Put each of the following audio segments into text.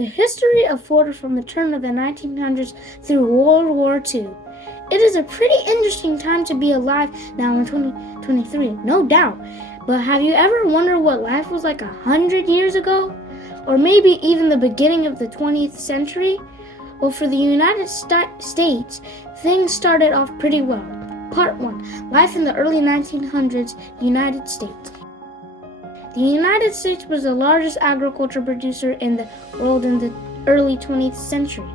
The history of Florida from the turn of the 1900s through World War II. It is a pretty interesting time to be alive now in 2023, no doubt. But have you ever wondered what life was like 100 years ago? Or maybe even the beginning of the 20th century? Well, for the United States, things started off pretty well. Part 1. Life in the early 1900s, United States. The United States was the largest agriculture producer in the world in the early 20th century.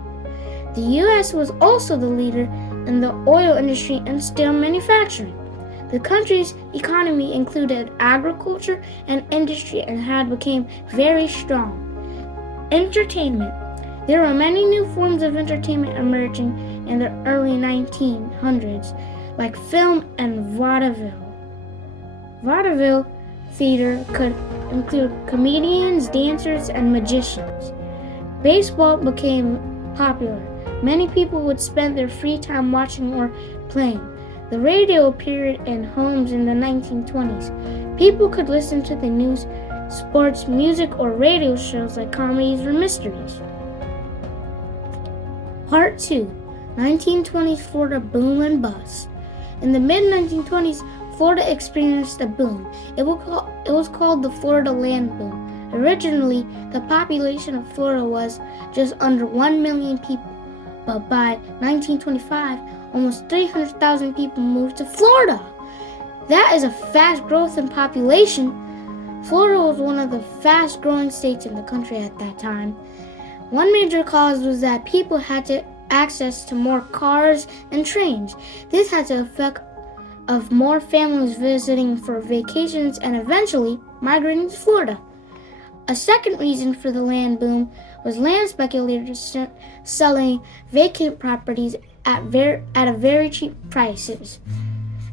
The U.S. was also the leader in the oil industry and steel manufacturing. The country's economy included agriculture and industry and had become very strong. Entertainment. There were many new forms of entertainment emerging in the early 1900s, like film and vaudeville. Vaudeville theater could include comedians, dancers, and magicians. Baseball became popular. Many people would spend their free time watching or playing. The radio appeared in homes in the 1920s. People could listen to the news, sports, music, or radio shows like comedies or mysteries. Part 2. 1920s Florida boom and bust. In the mid-1920s, Florida experienced a boom. It was called the Florida Land Boom. Originally, the population of Florida was just under 1 million people, but by 1925, almost 300,000 people moved to Florida. That is a fast growth in population. Florida was one of the fast-growing states in the country at that time. One major cause was that people had access to more cars and trains. This had the effect of more families visiting for vacations and eventually migrating to Florida. A second reason for the land boom was land speculators selling vacant properties at very cheap prices.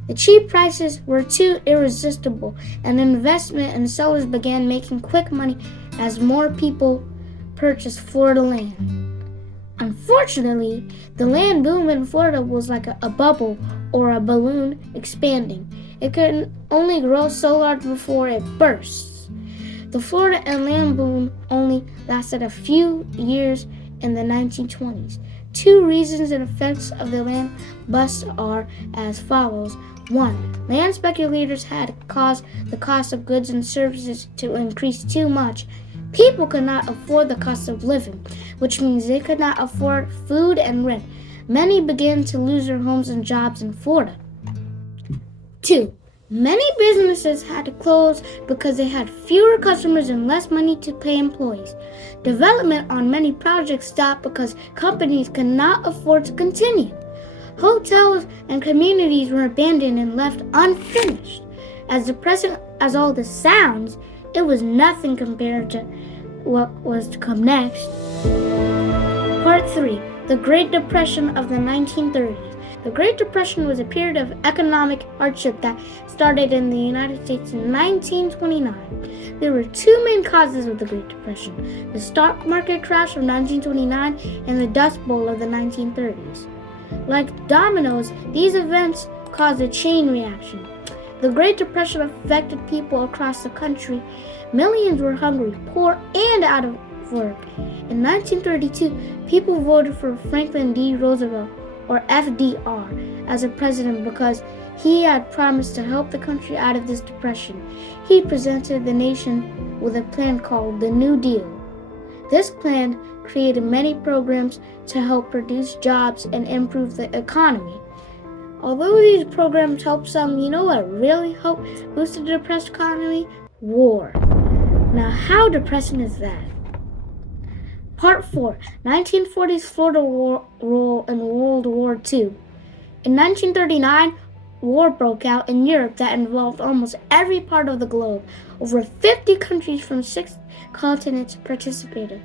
The cheap prices were too irresistible, and investment and sellers began making quick money as more people purchased Florida land. Unfortunately, the land boom in Florida was like a bubble or a balloon expanding. It could only grow so large before it bursts. The Florida and land boom only lasted a few years in the 1920s. Two reasons and effects of the land bust are as follows. 1. Land speculators had caused the cost of goods and services to increase too much. People could not afford the cost of living, which means they could not afford food and rent. Many began to lose their homes and jobs in Florida. 2. Many businesses had to close because they had fewer customers and less money to pay employees. Development on many projects stopped because companies could not afford to continue. Hotels and communities were abandoned and left unfinished. As depressing as all this sounds, it was nothing compared to what was to come next. Part 3. The Great Depression of the 1930s. The Great Depression was a period of economic hardship that started in the United States in 1929. There were two main causes of the Great Depression: the stock market crash of 1929 and the Dust Bowl of the 1930s. Like dominoes, these events caused a chain reaction. The Great Depression affected people across the country. Millions were hungry, poor, and out of work. In 1932, people voted for Franklin D. Roosevelt, or FDR, as a president because he had promised to help the country out of this depression. He presented the nation with a plan called the New Deal. This plan created many programs to help produce jobs and improve the economy. Although these programs helped some, you know what really helped boost the depressed economy? War. Now, how depressing is that? Part 4. 1940s Florida role in World War II. In 1939, war broke out in Europe that involved almost every part of the globe. Over 50 countries from 6 continents participated.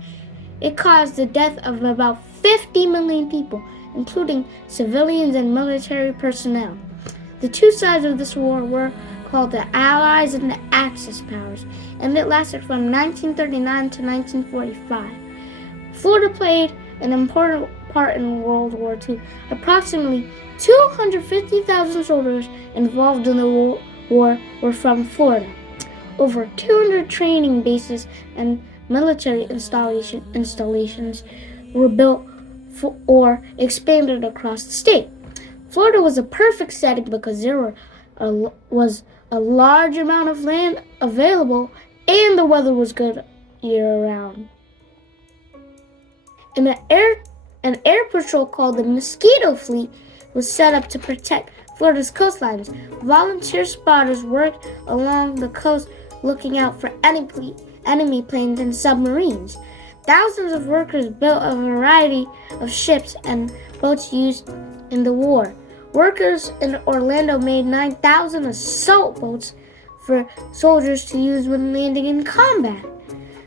It caused the death of about 50 million people, including civilians and military personnel. The two sides of this war were called the Allies and the Axis powers, and it lasted from 1939 to 1945. Florida played an important part in World War II. Approximately 250,000 soldiers involved in the war were from Florida. Over 200 training bases and military installations were built or expanded across the state. Florida was a perfect setting because there was a large amount of land available and the weather was good year-round. An air patrol called the Mosquito Fleet was set up to protect Florida's coastlines. Volunteer spotters worked along the coast looking out for enemy planes and submarines. Thousands of workers built a variety of ships and boats used in the war. Workers in Orlando made 9,000 assault boats for soldiers to use when landing in combat.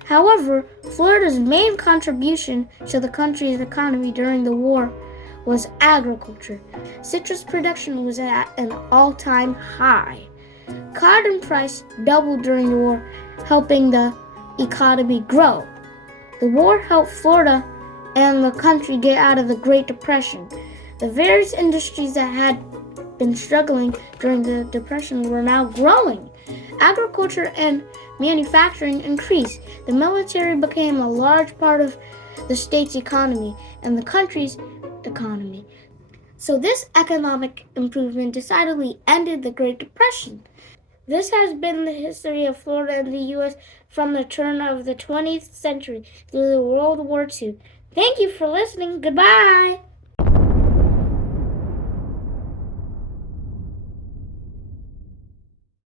However, Florida's main contribution to the country's economy during the war was agriculture. Citrus production was at an all-time high. Cotton price doubled during the war, helping the economy grow. The war helped Florida and the country get out of the Great Depression. The various industries that had been struggling during the Depression were now growing. Agriculture and manufacturing increased. The military became a large part of the state's economy and the country's economy. So this economic improvement decidedly ended the Great Depression. This has been the history of Florida and the U.S. from the turn of the 20th century through the World War II. Thank you for listening. Goodbye.